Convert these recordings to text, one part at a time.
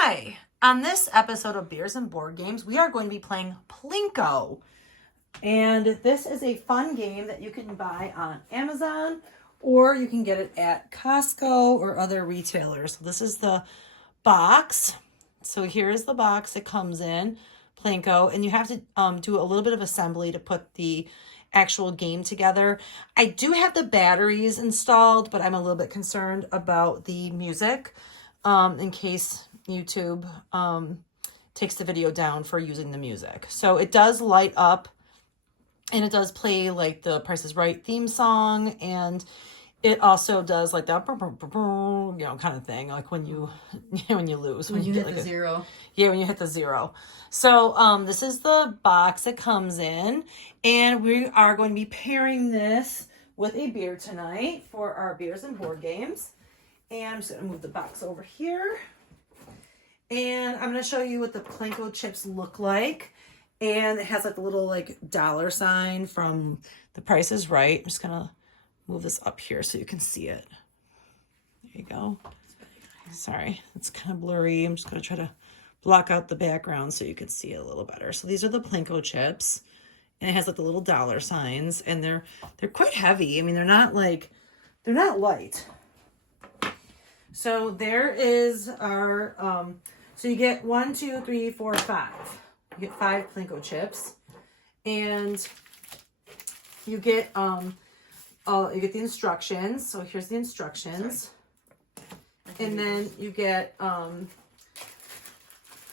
Hi! On this episode of Beers and Board Games, we are going to be playing Plinko. And this is a fun game that you can buy on Amazon or you can get it at Costco or other retailers. So this is the box. So here's the box it comes in, Plinko, and you have to do a little bit of assembly to put the actual game together. I do have the batteries installed, but I'm a little bit concerned about the music in case YouTube takes the video down for using the music. So it does light up and it does play like the Price is Right theme song, and it also does like that, kind of thing, like when you when you lose, when you hit the zero. Yeah, when you hit the zero. So this is the box it comes in, and we are going to be pairing this with a beer tonight for our Beers and Board Games. And I'm just going to move the box over here. And I'm going to show you what the Plinko chips look like. And it has like a little like dollar sign from The Price is Right. I'm just going to move this up here so you can see it. There you go. Sorry, it's kind of blurry. I'm just going to try to block out the background so you can see it a little better. So these are the Plinko chips. And it has like the little dollar signs. And they're quite heavy. I mean, they're not light. So there is our, so you get 1, 2, 3, 4, 5. You get 5 Plinko chips, and you get the instructions. So here's the instructions, and then you get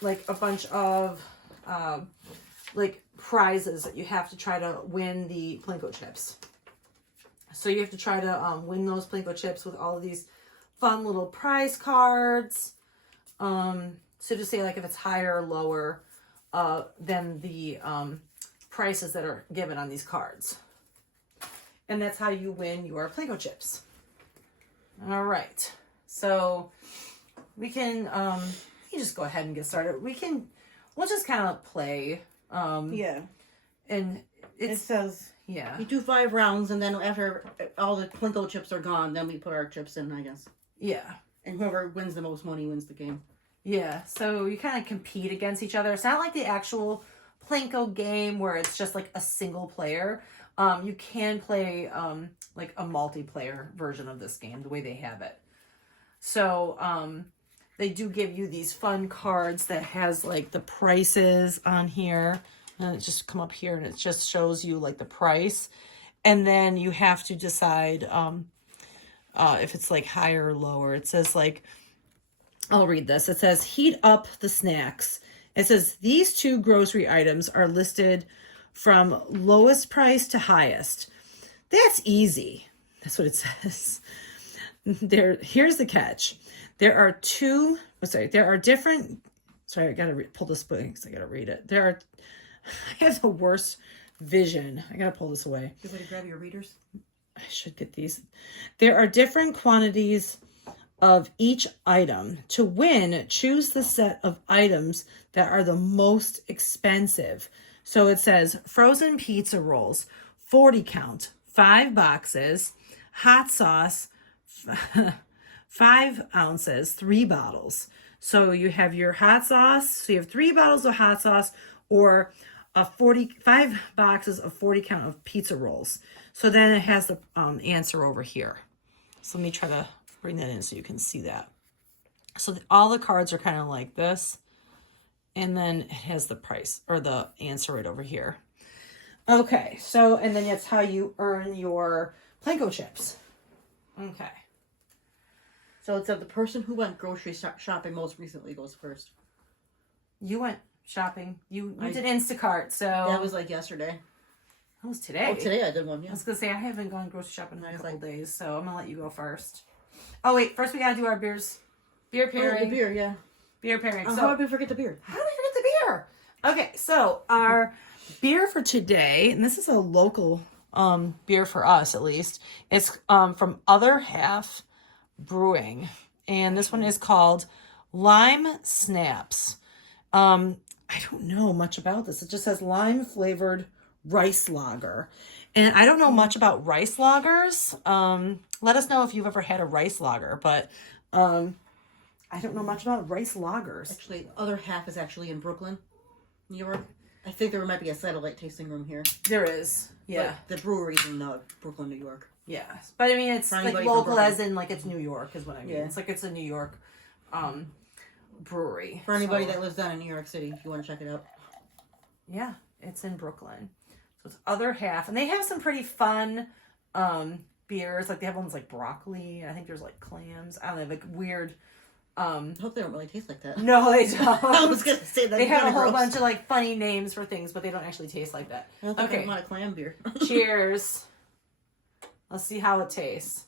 like a bunch of like prizes that you have to try to win the Plinko chips. So you have to try to win those Plinko chips with all of these fun little prize cards. So to say like if it's higher or lower than the prices that are given on these cards. And that's how you win your Plinko chips. All right. So we can you just go ahead and get started. We'll just kind of play. Yeah. And it says, yeah, you do 5 rounds, and then after all the Plinko chips are gone, then we put our chips in, I guess. Yeah. And whoever wins the most money wins the game. Yeah, so you kind of compete against each other. It's not like the actual Plinko game where it's just like a single player. You can play like a multiplayer version of this game, the way they have it. So they do give you these fun cards that has like the prices on here. And it just come up here and it just shows you like the price. And then you have to decide if it's like higher or lower. It says like, I'll read this. It says, heat up the snacks. It says, these 2 grocery items are listed from lowest price to highest. That's easy. That's what it says. Here's the catch. There are different, sorry, I got to pull this book because I got to read it. I have the worst vision. I got to pull this away. You better grab your readers. I should get these. There are different quantities of each item. To win, choose the set of items that are the most expensive. So it says frozen pizza rolls, 40 count, 5 boxes, hot sauce, 5 ounces, 3 bottles. So you have your hot sauce. So you have 3 bottles of hot sauce or 45 boxes of 40 count of pizza rolls. So then it has the answer over here. So let me try to bring that in so you can see that. So all the cards are kind of like this. And then it has the price or the answer right over here. Okay, so, and then that's how you earn your Plinko chips. Okay. So it said the person who went grocery shopping most recently goes first. You went shopping. You did Instacart, so. That was like yesterday. That was today. Oh, today I did one, yeah. I was going to say, I haven't gone grocery shopping in a couple days, so I'm going to let you go first. Oh, wait. First, we got to do our beer pairing. Oh, the beer, yeah. Beer pairing. So, how did we forget the beer? How did we forget the beer? Okay, so our beer for today, and this is a local beer for us, at least. It's from Other Half Brewing. And this one is called Lime Snaps. I don't know much about this. It just says lime flavored rice lager. And I don't know much about rice lagers. Let us know if you've ever had a rice lager, but I I don't know much about rice lagers. Actually, the other half is actually in Brooklyn, New York. I think there might be a satellite tasting room here. There is. Yeah. But the brewery's in Brooklyn, New York. Yeah. But I mean, it's For like anybody from local Brooklyn. as in like it's New York is what I mean. Yeah. It's like it's a New York brewery. For anybody So, that lives down in New York City, if you want to check it out. yeah, it's in Brooklyn. So it's other half. And they have some pretty fun beers. Like they have ones like broccoli. I think there's like clams. I don't know, like weird. I hope they don't really taste like that. No, they don't. I was going to say that. They have a whole bunch of like funny names for things, but they don't actually taste like that. I don't think Okay. I want a clam beer. Cheers. Let's see how it tastes.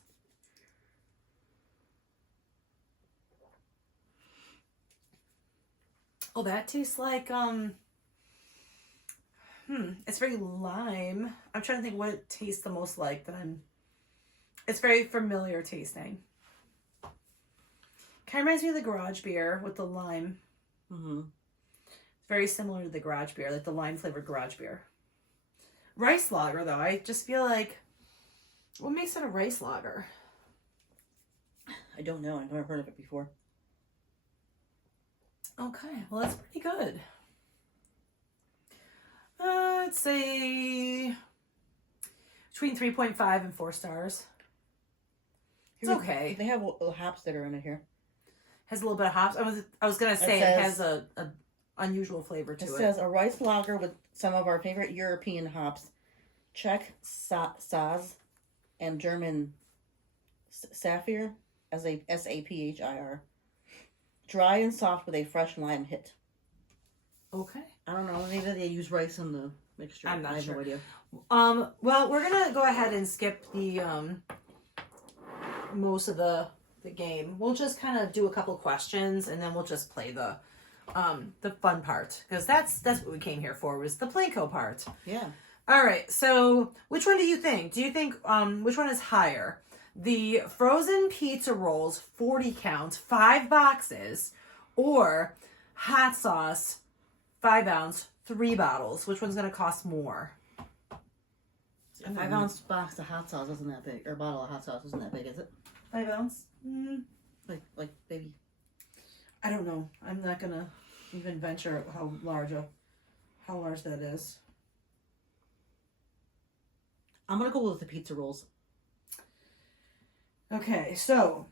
Oh, that tastes like it's very lime. I'm trying to think what it tastes the most like it's very familiar tasting. Kind of reminds me of the garage beer with the lime. Mm-hmm. It's very similar to the garage beer, like the lime flavored garage beer. Rice lager though, I just feel like what makes it a rice lager? I don't know. I've never heard of it before. Okay, well that's pretty good. I'd say between 3.5 and 4 stars. It's okay. They have hops that are in it here. Has a little bit of hops. I was gonna say it has a unusual flavor to it. It says a rice lager with some of our favorite European hops, Czech Saz and German Saphir, as a Saphir. Dry and soft with a fresh lime hit. Okay. I don't know. Maybe they use rice in the mixture. I'm not I have sure. no idea. Well, we're gonna go ahead and skip the most of the game. We'll just kind of do a couple questions and then we'll just play the fun part because that's what we came here for, was the Plinko part. Yeah. All right. So, which one do you think? Do you think which one is higher? The frozen pizza rolls, 40 counts, 5 boxes, or hot sauce, 5 ounce, 3 bottles? Which one's gonna cost more? A 5 ounce box of hot sauce isn't that big, or bottle of hot sauce isn't that big, is it? 5 ounce? Like maybe. I don't know. I'm not gonna even venture how large that is. I'm gonna go with the pizza rolls. Okay, so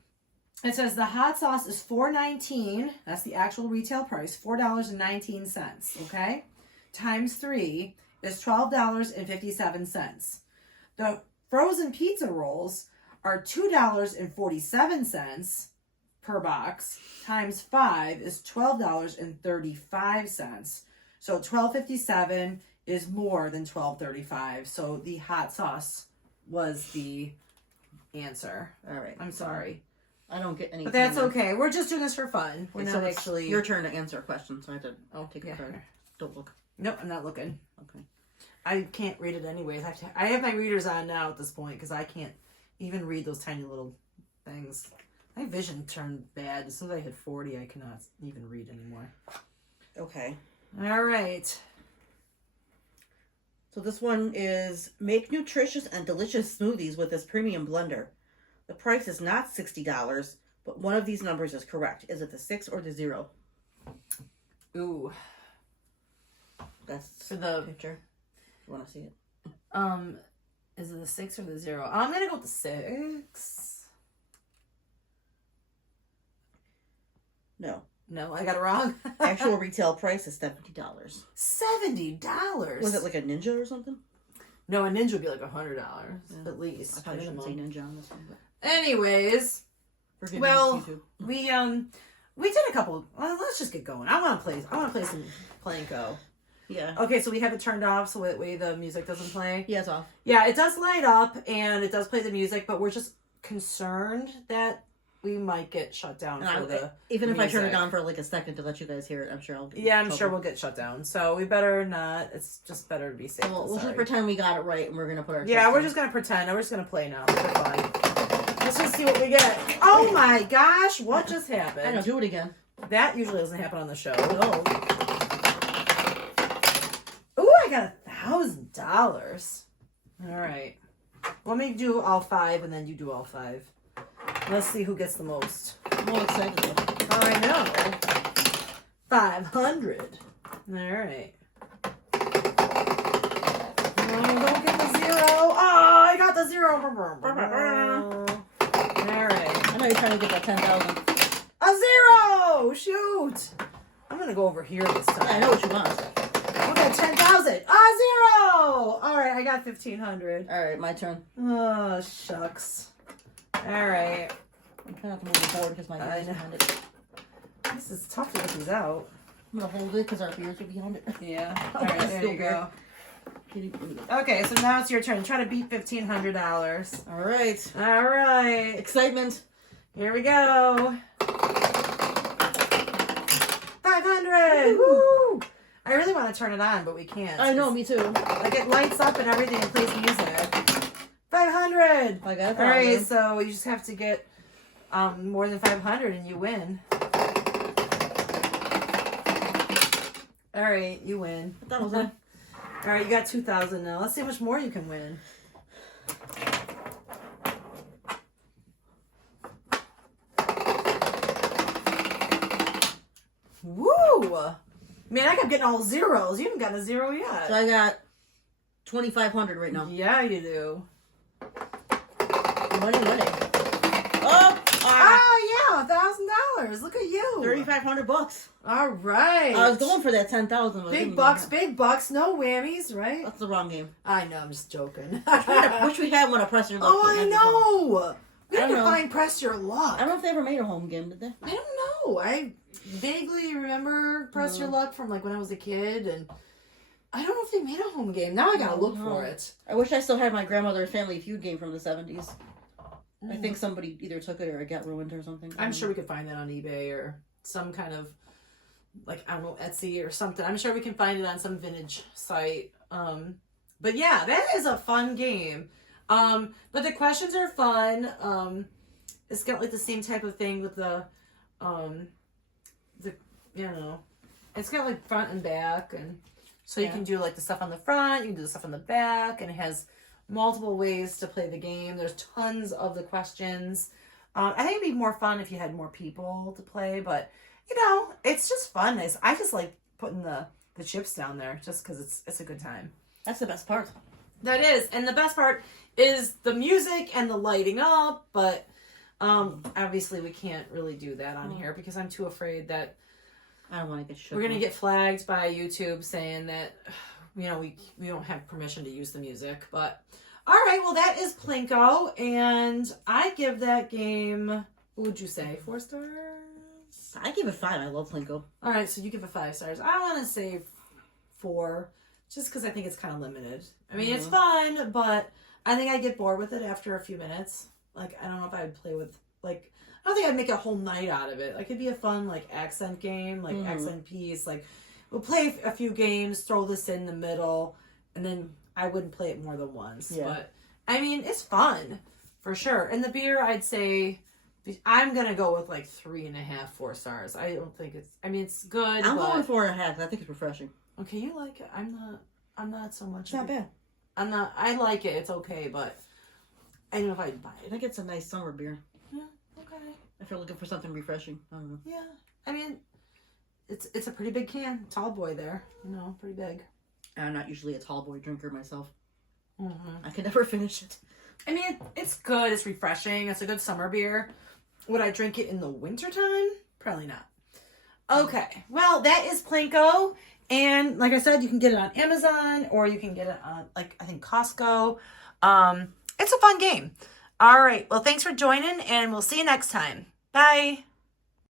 it says the hot sauce is $4.19. That's the actual retail price, $4.19. Okay, times 3 is $12.57. The frozen pizza rolls are $2.47 per box, times 5 is $12.35. So $12.57 is more than $12.35. So the hot sauce was the answer. All right. I'm sorry. I don't get any. But that's okay. We're just doing this for fun. We're Okay, not so it's actually... your turn to answer a question, so I have to take a yeah. card. Don't look. Nope, I'm not looking. Okay. I can't read it anyways. I have my readers on now at this point because I can't even read those tiny little things. My vision turned bad. As soon as I hit 40, I cannot even read anymore. Okay. All right. So this one is make nutritious and delicious smoothies with this premium blender. The price is not $60, but one of these numbers is correct. Is it the 6 or the 0? Ooh. That's For the... picture. You want to see it? Is it the 6 or the 0? I'm going to go with the 6. No. No, I got it wrong. Actual retail price is $70. $70? Was it like a Ninja or something? No, a Ninja would be like $100 at I least. probably shouldn't say minimum. Ninja on this one. But Anyways, forgive well, me, YouTube. we did a couple. Well, let's just get going. I want to play some Plinko. Yeah. Okay, so we have it turned off so that way the music doesn't play. Yeah, it's off. Yeah, it does light up and it does play the music, but we're just concerned that we might get shut down for the even if I turn it music. on for like a second to let you guys hear it, I'm sure I'll get Yeah, I'm sure we'll get shut down. So we better not. It's just better to be safe. Well, than we'll just sorry. pretend we got it right and we're gonna put our Yeah, chips we're in. just gonna pretend. We're just gonna play now. It's fun. Let's just see what we get. Oh my gosh, what just happened? I know, do it again. That usually doesn't happen on the show. Oh. Ooh, I got $1,000. All right. Let me do all 5 and then you do all 5. Let's see who gets the most. I'm all excited though. I know. 500. All right. Oh, don't get the 0. Oh, I got the 0. All right. I know you're trying to get that 10,000. A 0. Shoot. I'm gonna go over here this time. Yeah, I know what you want. Okay, 10,000. A 0. All right, I got 1,500. All right, my turn. Oh, shucks. All right. I'm trying not to move the board because my beer's behind it. This is tough to get these out. I'm gonna hold it because our beers are behind it. Yeah. All right, there you go. Okay, so now it's your turn. Try to beat $1,500. All right. All right. Excitement. Here we go. 500. Woo! I really want to turn it on, but we can't. I know, me too. Like it lights up and everything and plays music. 500. I got it. All right, so you just have to get more than 500 and you win. All right, you win. That was it. All right, you got 2,000 now. Let's see how much more you can win. Woo! Man, I kept getting all zeros. You haven't got a 0 yet. So I got 2,500 right now. Yeah, you do. Money. Oh! Ah, yeah, $1,000. Look at you. 3,500 bucks. All right. I was going for that 10,000. Big bucks, no whammies, right? That's the wrong game. I know, I'm just joking. Wish we had one to press your luck. Oh, I know. We I need don't to know. find Press Your Luck. I don't know if they ever made a home game, did they? I don't know. I vaguely remember Press Your Luck from like when I was a kid, and I don't know if they made a home game. Now I gotta look for it. I wish I still had my grandmother's Family Feud game from the 70s. I think somebody either took it or it got ruined or something. I'm sure we could find that on eBay or some kind of, like, I don't know, Etsy or something. I'm sure we can find it on some vintage site. But yeah, that is a fun game. But the questions are fun. It's got like the same type of thing with the you know, it's got like front and back, and so you can do like the stuff on the front, you can do the stuff on the back, and it has multiple ways to play the game. There's tons of the questions. I think it'd be more fun if you had more people to play, but you know, it's just fun. I just like putting the chips down there just because it's a good time. That's the best part. That is, and the best part is the music and the lighting up, but obviously we can't really do that on here because I'm too afraid that I don't want to get shook. we're gonna get flagged by YouTube saying that, you know, we don't have permission to use the music. But all right, well, that is Plinko, and I give that game, what would you say, 4 stars? I give it 5. I love Plinko. All right, so you give it 5 stars. I want to say 4, just because I think it's kind of limited. I mean, it's fun, but I think I get bored with it after a few minutes. Like, I don't know if I'd play with, like, I don't think I'd make a whole night out of it. Like, it'd be a fun, like, accent game, like, accent piece. Like, we'll play a few games, throw this in the middle, and then I wouldn't play it more than once. Yeah. But, I mean, it's fun, for sure. And the beer, I'd say, I'm going to go with, like, 3.5, 4 stars. I don't think it's, I mean, it's good, I'm but... going 4.5. I think it's refreshing. Okay, you like it. I'm not so much. It's not bad. I like it. It's okay, but I don't know if I'd buy I it. think it's a nice summer beer. Yeah, okay. If you're looking for something refreshing. I don't know. Yeah, I mean, it's a pretty big can. Tall boy there, you know, pretty big. I'm not usually a tall boy drinker myself. Mm-hmm. I can never finish it. I mean, it's good. It's refreshing. It's a good summer beer. Would I drink it in the wintertime? Probably not. Okay, well, that is Plinko. And like I said, you can get it on Amazon or you can get it on, like, I think Costco. It's a fun game. All right. Well, thanks for joining, and we'll see you next time. Bye.